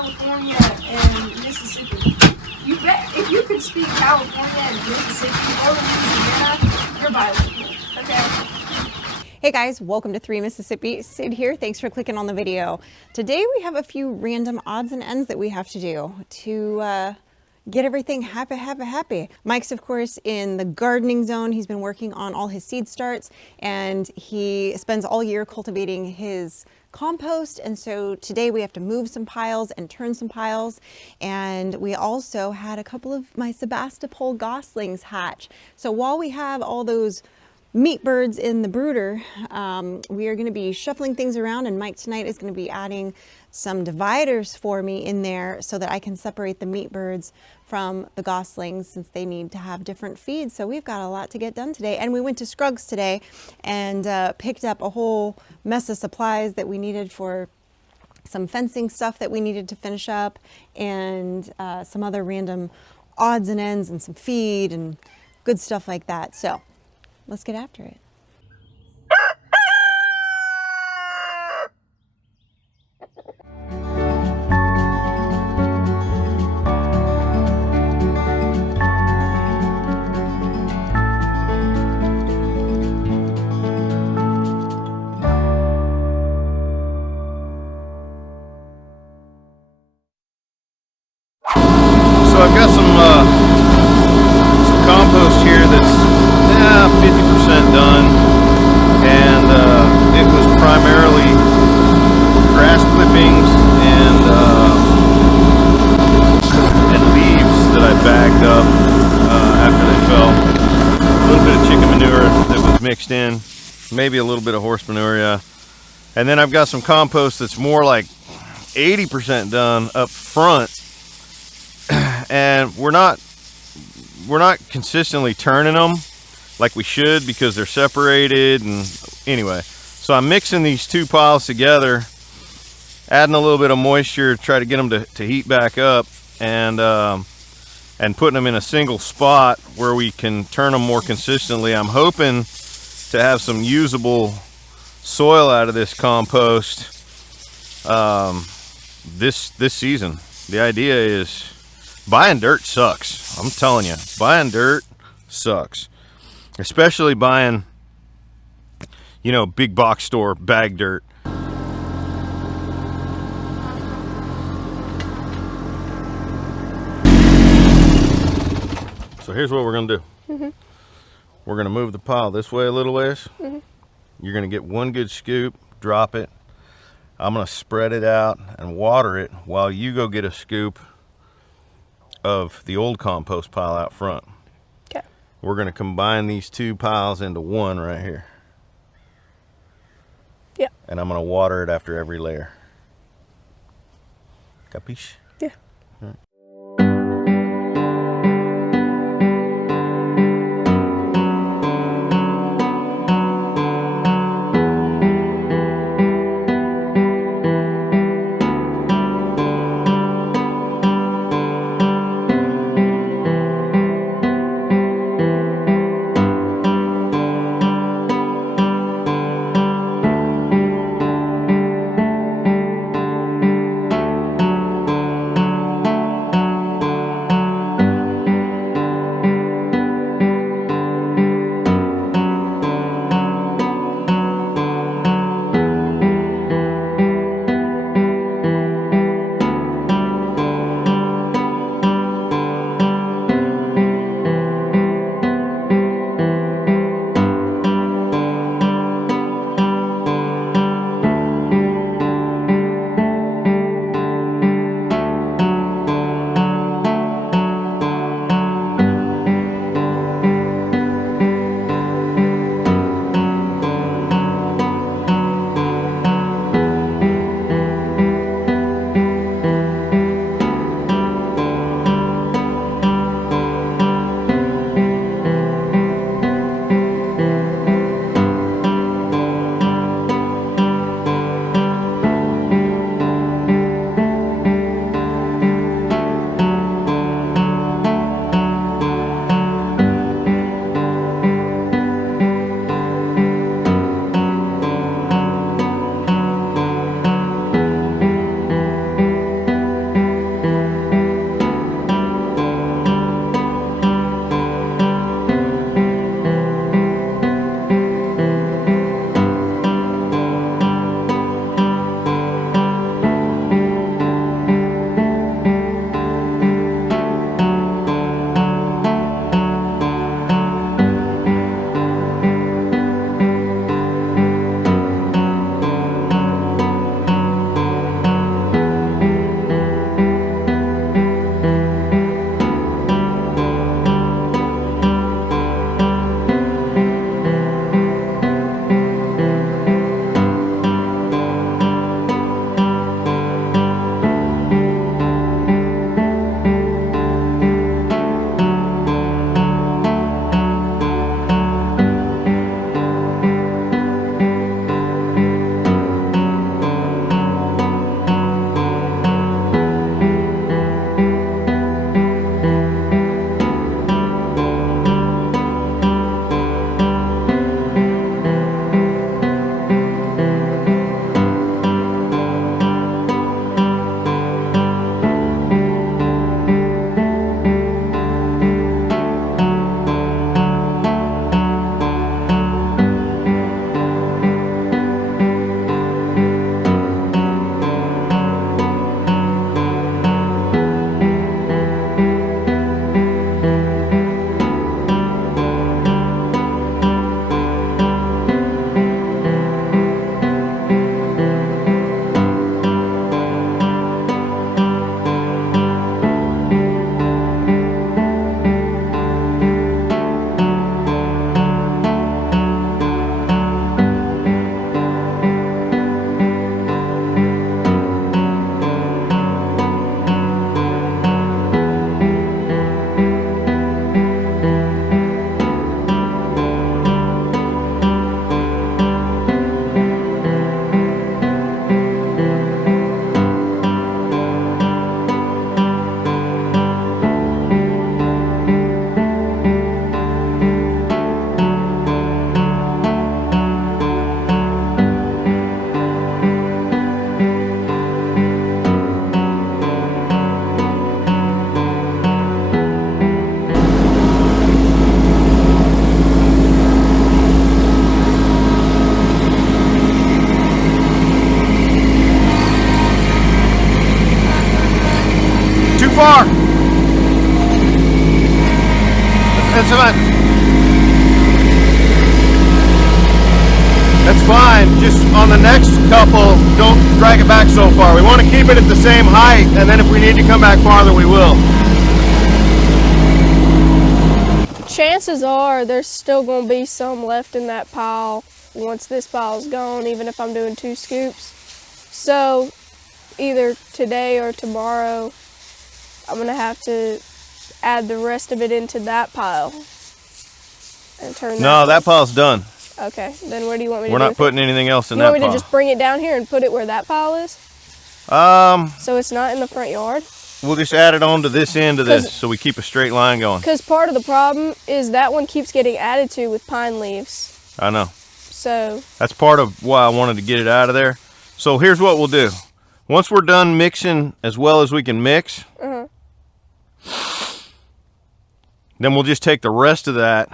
California and Mississippi. You bet if you could speak California and Mississippi or Louisiana, you're bilingual. Okay. Hey guys, welcome to 3 Mississippi. Sid here. Thanks for clicking on the video. Today we have a few random odds and ends that we have to do to get everything happy. Mike's, of course, in the gardening zone. He's been working on all his seed starts, and he spends all year cultivating his compost. And so today we have to move some piles and turn some piles. And we also had a couple of my Sebastopol goslings hatch. So while we have all those meat birds in the brooder, we are going to be shuffling things around, and Mike tonight is going to be adding some dividers for me in there so that I can separate the meat birds from the goslings, since they need to have different feeds. So we've got a lot to get done today. And we went to Scruggs today and picked up a whole mess of supplies that we needed for some fencing stuff that we needed to finish up, and some other random odds and ends and some feed and good stuff like that. So let's get after it. So I've got some compost here that's 50% done, and it was primarily grass clippings and leaves that I bagged up after they fell. A little bit of chicken manure that was mixed in, maybe a little bit of horse manure, yeah. And then I've got some compost that's more like 80% done up front. And we're not consistently turning them like we should because they're separated. And anyway, so I'm mixing these two piles together, adding a little bit of moisture to try to get them to heat back up, and putting them in a single spot where we can turn them more consistently. I'm hoping to have some usable soil out of this compost this season. The idea is, buying dirt sucks. I'm telling you, buying dirt sucks. Especially buying, big box store bag dirt. So here's what we're gonna do. We're gonna move the pile this way a little ways. You're gonna get one good scoop, drop it. I'm gonna spread it out and water it while you go get a scoop of the old compost pile out front. Okay. We're going to combine these two piles into one right here. Yeah. And I'm going to water it after every layer. Capiche? Yeah. All right. far. That's fine. That's fine. Just on the next couple, don't drag it back so far. We want to keep it at the same height, and then if we need to come back farther, we will. Chances are there's still going to be some left in that pile once this pile's gone, even if I'm doing 2 scoops. So either today or tomorrow, I'm going to have to add the rest of it into that pile and turn that pile's done. Okay, then where do you want me to We're do not putting anything else in that pile? pile. You want me to just bring it down here and put it where that pile is? So it's not in the front yard? We'll just add it on to this end of this so we keep a straight line going. Because part of the problem is that one keeps getting added to with pine leaves. I know. So that's part of why I wanted to get it out of there. So here's what we'll do. Once we're done mixing as well as we can mix, then we'll just take the rest of that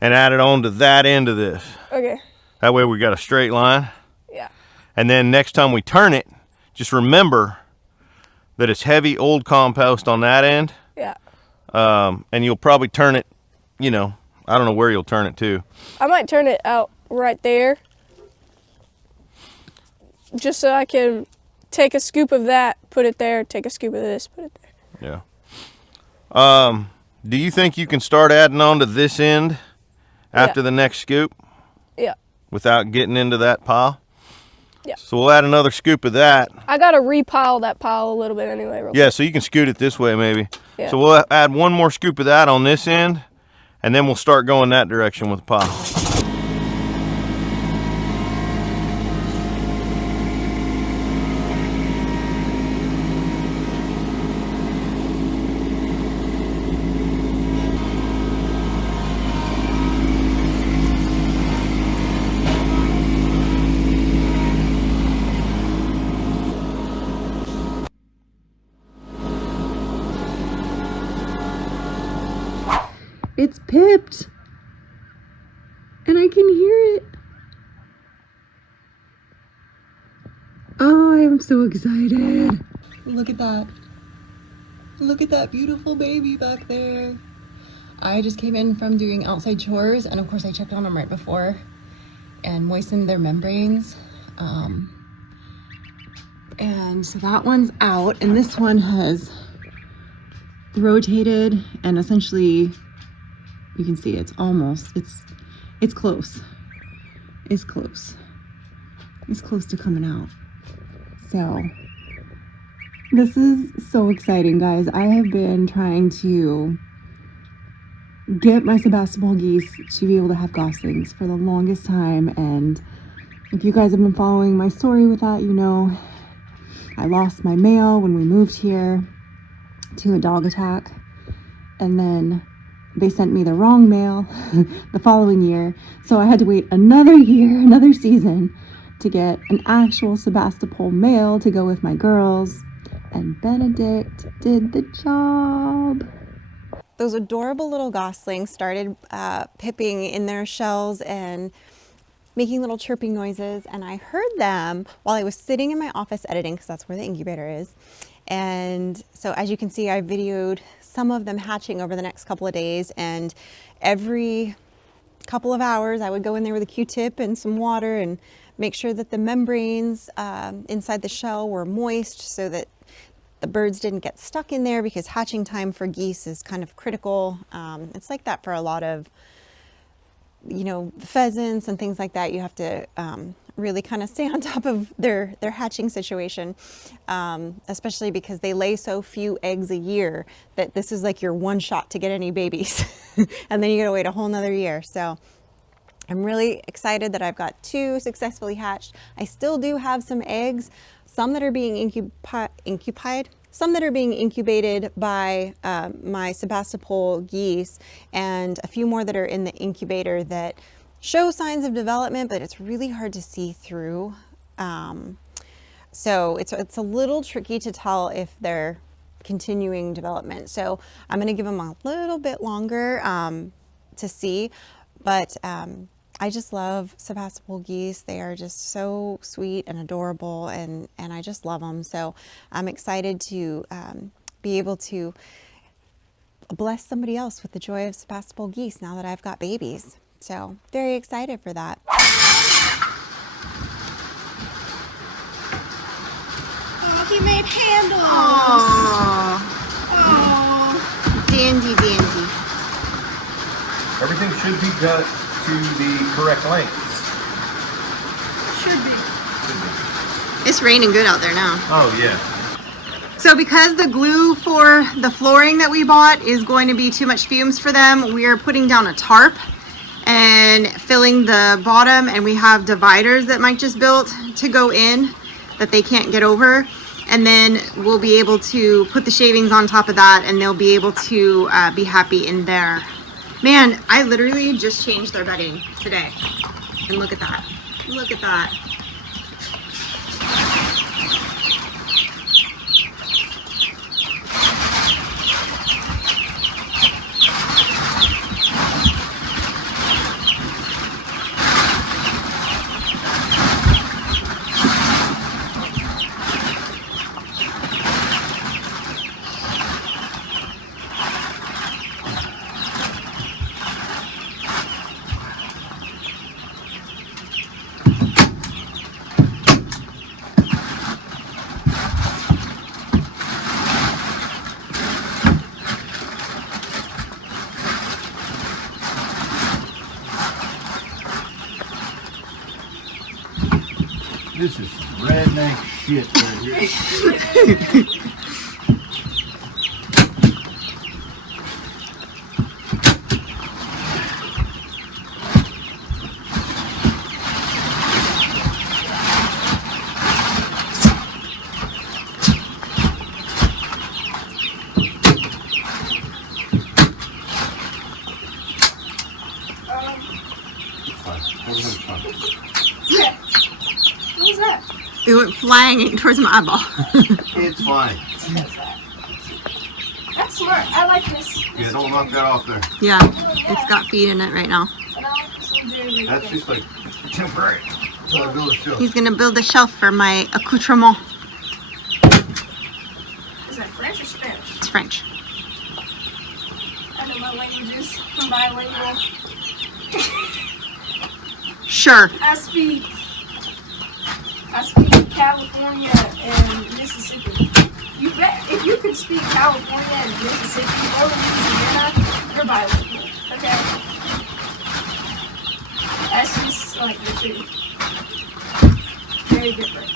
and add it on to that end of this. Okay. That way we got a straight line. Yeah. And then next time we turn it, just remember that it's heavy old compost on that end. Yeah. And you'll probably turn it, you know, I don't know where you'll turn it to. I might turn it out right there, just so I can take a scoop of that, put it there, take a scoop of this, put it there. Yeah. Do you think you can start adding on to this end after the next scoop? Yeah. Without getting into that pile? Yeah. So we'll add another scoop of that. I gotta repile that pile a little bit anyway. Real quick. So you can scoot it this way maybe. Yeah. So we'll add one more scoop of that on this end, and then we'll start going that direction with the pile. It's pipped, and I can hear it. Oh, I am so excited. Look at that. Look at that beautiful baby back there. I just came in from doing outside chores, and of course I checked on them right before and moistened their membranes. And so that one's out, and this one has rotated, and essentially you can see it's almost, it's close. It's close. It's close to coming out. So this is so exciting, guys. I have been trying to get my Sebastopol geese to be able to have goslings for the longest time, and if you guys have been following my story with that, you know I lost my male when we moved here to a dog attack, and then they sent me the wrong male the following year, so I had to wait another year, another season, to get an actual Sebastopol male to go with my girls, and Benedict did the job. Those adorable little goslings started pipping in their shells and making little chirping noises, and I heard them while I was sitting in my office editing, because that's where the incubator is. And so as you can see, I videoed some of them hatching over the next couple of days, and every couple of hours I would go in there with a Q-tip and some water and make sure that the membranes inside the shell were moist so that the birds didn't get stuck in there, because hatching time for geese is kind of critical. It's like that for a lot of, you know, pheasants and things like that. You have to really kind of stay on top of their hatching situation, especially because they lay so few eggs a year that this is like your one shot to get any babies. And then you gotta wait a whole nother year. So I'm really excited that I've got 2 successfully hatched. I still do have some eggs, some that are being some that are being incubated by my Sebastopol geese, and a few more that are in the incubator that show signs of development, but it's really hard to see through. So it's a little tricky to tell if they're continuing development. So I'm gonna give them a little bit longer to see, but I just love Sebastopol geese. They are just so sweet and adorable, and I just love them. So I'm excited to be able to bless somebody else with the joy of Sebastopol geese now that I've got babies. So very excited for that. Oh, he made handles. Oh, dandy, dandy. Everything should be cut to the correct length. Should be. It's raining good out there now. Oh yeah. So because the glue for the flooring that we bought is going to be too much fumes for them, we are putting down a tarp and filling the bottom, and we have dividers that Mike just built to go in that they can't get over. And then we'll be able to put the shavings on top of that, and they'll be able to be happy in there. Man, I literally just changed their bedding today. And look at that. Look at that. This is redneck shit right here. Yeah. What was that? It went flying towards my eyeball. It's fine. That's smart. I like this. Yeah, don't knock that off there. Yeah, it's got feet in it right now. But I like this one very, very That's good. just like temporary. Until I build a shelf. He's gonna build a shelf for my accoutrement. Is that French or Spanish? It's French. I know my languages. I'm bilingual. Sure. I speak California and Mississippi. You bet if you could speak California and Mississippi or Louisiana, you're bilingual. Okay? That's just like the truth. Very different.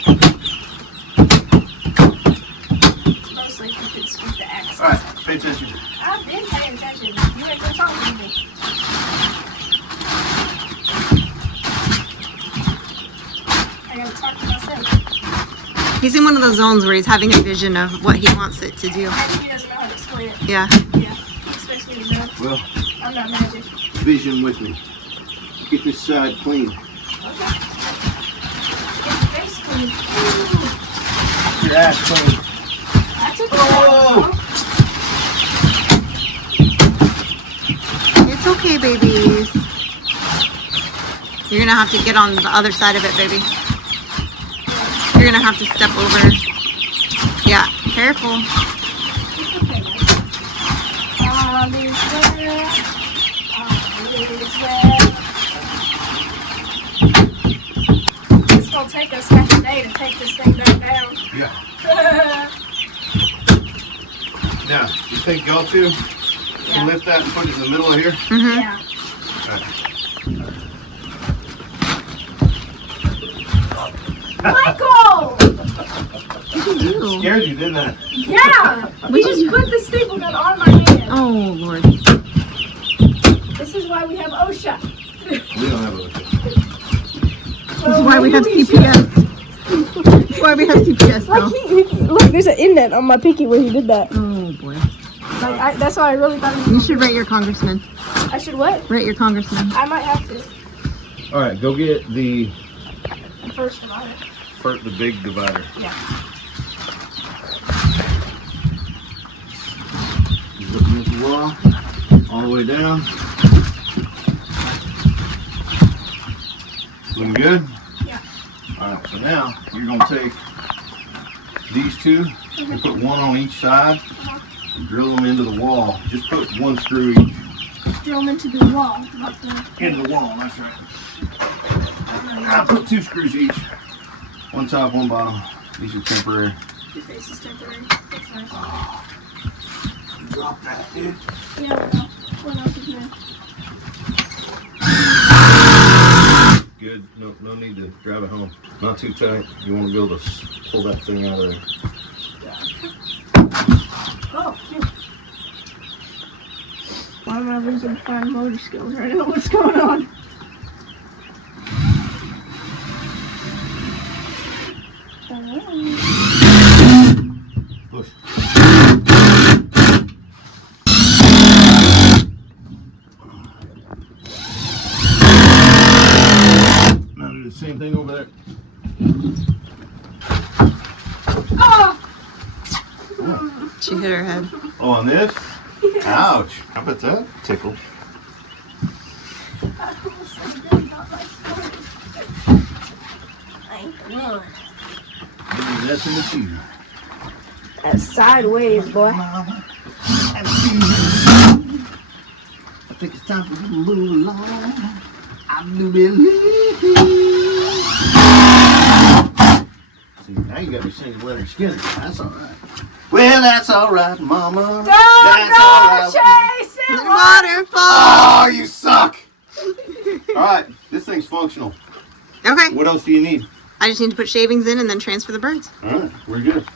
Mostly if you could speak the accent. Alright, pay attention. I've been paying attention. You ain't been talking to me. I gotta talk to myself. He's in one of those zones where he's having a vision of what he wants it to do. He doesn't know how to explain it. Yeah. Yeah. He expects me to know. Well, I'm not magic. vision with me. Get this side clean. Okay. Get your face clean. Ooh. Your ass clean. I took Oh! It's okay, babies. You're gonna have to get on the other side of it, baby. You're gonna have to step over. Yeah, careful. All is well. All is well. It's gonna take us half a day to take this thing back down. Yeah. Now, you think y'all two can lift that and put it in the middle of here? Mm-hmm. Yeah. Michael! Ooh. Scared you, didn't I? Yeah! We just put the staple gun on my hand. Oh, Lord. This is why we have OSHA. We don't have a This is why we have CPS. This is why we have CPS, though. Look, there's an inlet on my pinky where he did that. Oh, boy. Like, that's why I really thought he You was. should write your congressman. I should what? Write your congressman. I might have to. Alright, go get the First divider. the big divider. Yeah. He's looking at the wall, all the way down. Looking good? Yeah. Alright, so now you're going to take these two, you put one on each side, and drill them into the wall. Just put one screw each. Drill them into the wall. Into the wall, that's right. I put 2 screws each. One top, one bottom. These are temporary. Your face is temporary. That's nice. Drop that, dude. Yeah, what else is new? Good. No need to drive it home. Not too tight. You want to be able to pull that thing out of there. Oh, yeah. Why am I losing fine motor skills right now? What's going on? Push. Now do the same thing over there. She hit her head. Oh, on this? Yes. Ouch. How about that? Tickle. That's in the cheater. That's sideways, boy. I think it's time for you to move along. I do believe. See, now you got me singing Leonard Skinner. That's all right. Well, that's all right, Mama. Don't go chasing Waterfall. Oh, you suck. All right, this thing's functional. Okay. What else do you need? I just need to put shavings in and then transfer the birds. All right, we're good.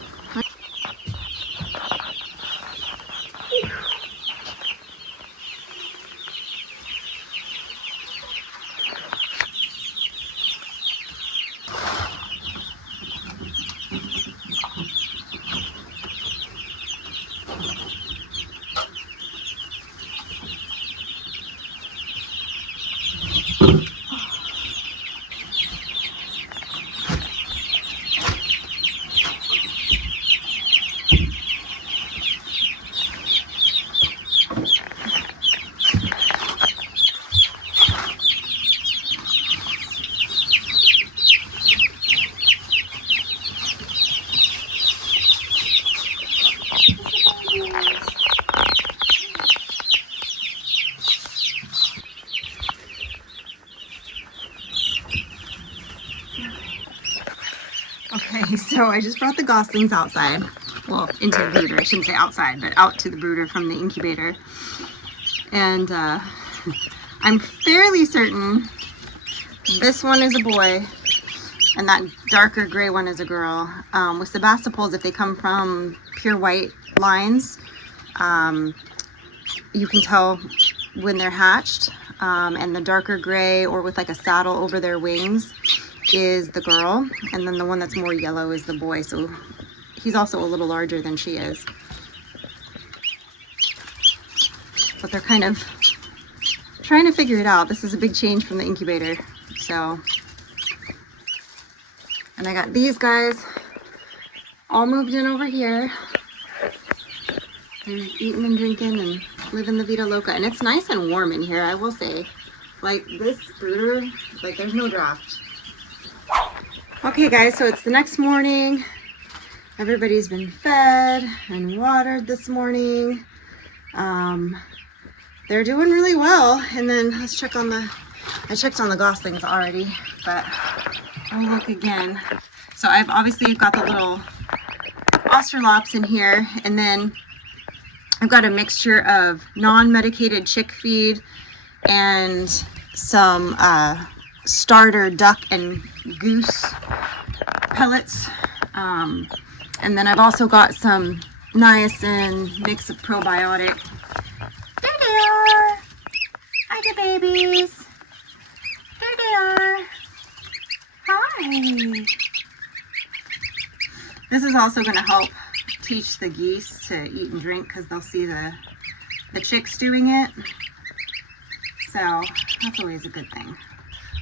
Okay, so I just brought the goslings outside. Well, into the brooder. I shouldn't say outside, but out to the brooder from the incubator. And I'm fairly certain this one is a boy and that darker gray one is a girl. With Sebastopol's, if they come from pure white lines, you can tell when they're hatched. And the darker gray or with like a saddle over their wings is the girl, and then the one that's more yellow is the boy. So he's also a little larger than she is. But they're kind of trying to figure it out. This is a big change from the incubator. So, and I got these guys all moved in over here. They're eating and drinking and living the Vida Loca. And it's nice and warm in here, I will say. Like this brooder, like there's no draft. Okay guys, so it's the next morning. Everybody's been fed and watered this morning. They're doing really well. And then let's check on I checked on the goslings already, but I'll look again. So I've obviously got the little Australops in here, and then I've got a mixture of non-medicated chick feed and some starter duck and goose pellets. And then I've also got some niacin mix of probiotic. There they are. Hi, the babies. There they are. Hi. This is also going to help teach the geese to eat and drink because they'll see the chicks doing it. So that's always a good thing.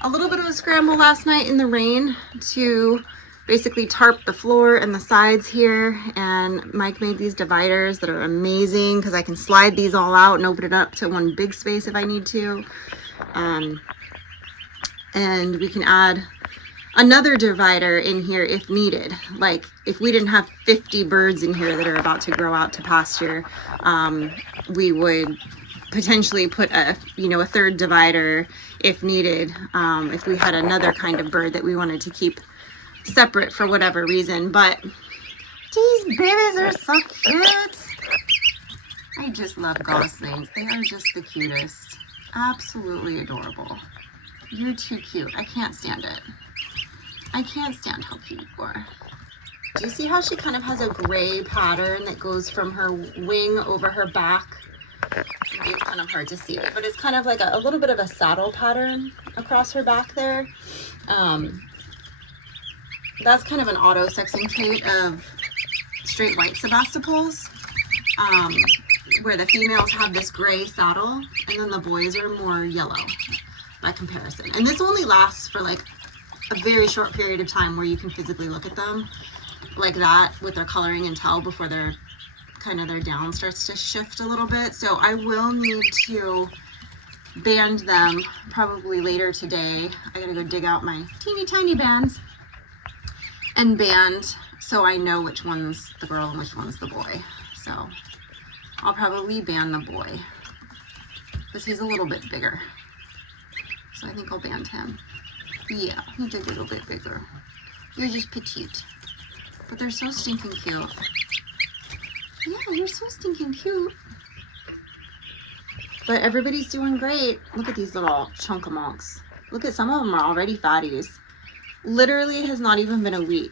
A little bit of a scramble last night in the rain to basically tarp the floor and the sides here, and Mike made these dividers that are amazing because I can slide these all out and open it up to one big space if I need to. And we can add another divider in here if needed. Like if we didn't have 50 birds in here that are about to grow out to pasture, we would potentially put a, you know, a third divider if needed, if we had another kind of bird that we wanted to keep separate for whatever reason. But these babies are so cute. I just love goslings. They are just the cutest. Absolutely adorable. You're too cute. I can't stand it. I can't stand how cute you are. Do you see how she kind of has a gray pattern that goes from her wing over her back? Maybe it's kind of hard to see it, but it's kind of like a little bit of a saddle pattern across her back there. That's kind of an auto-sexing trait of straight white Sebastopol's, where the females have this gray saddle and then the boys are more yellow by comparison. And this only lasts for like a very short period of time where you can physically look at them like that with their coloring and tell before their down starts to shift a little bit. So I will need to band them probably later today. I gotta go dig out my teeny tiny bands and band so I know which one's the girl and which one's the boy. So I'll probably band the boy because he's a little bit bigger. So I think I'll band him. Yeah, he's a little bit bigger. You're just petite. But they're so stinking cute. Yeah, you're so stinking cute. But everybody's doing great. Look at these little chunkamonks. Look at some of them are already fatties. Literally has not even been a week.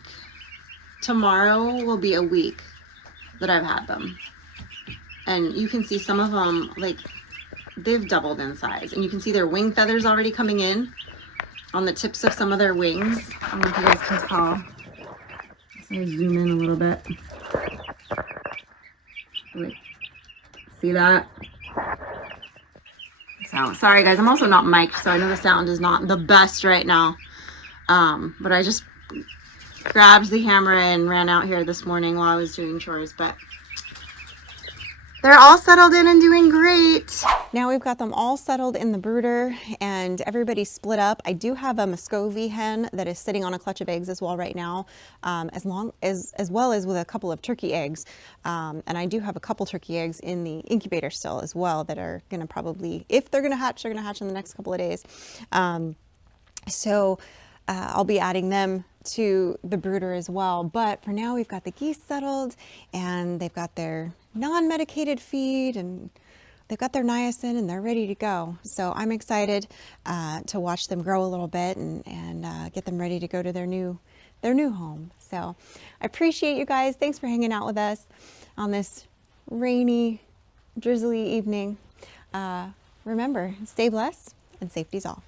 Tomorrow will be a week that I've had them. And you can see some of them, like, they've doubled in size. And you can see their wing feathers already coming in on the tips of some of their wings. I don't know if you guys can tell. So I zoom in a little bit. Wait, see that? So sorry guys, I'm also not mic'd, so I know the sound is not the best right now. But I just grabbed the camera and ran out here this morning while I was doing chores, but they're all settled in and doing great. Now we've got them all settled in the brooder and everybody's split up. I do have a Muscovy hen that is sitting on a clutch of eggs as well right now, as well as with a couple of turkey eggs. And I do have a couple turkey eggs in the incubator still as well that are gonna probably, if they're gonna hatch, they're gonna hatch in the next couple of days. I'll be adding them to the brooder as well. But for now, we've got the geese settled and they've got their non-medicated feed and they've got their niacin and they're ready to go. So I'm excited to watch them grow a little bit and get them ready to go to their new home. So I appreciate you guys. Thanks for hanging out with us on this rainy, drizzly evening. Remember, stay blessed and safety's off.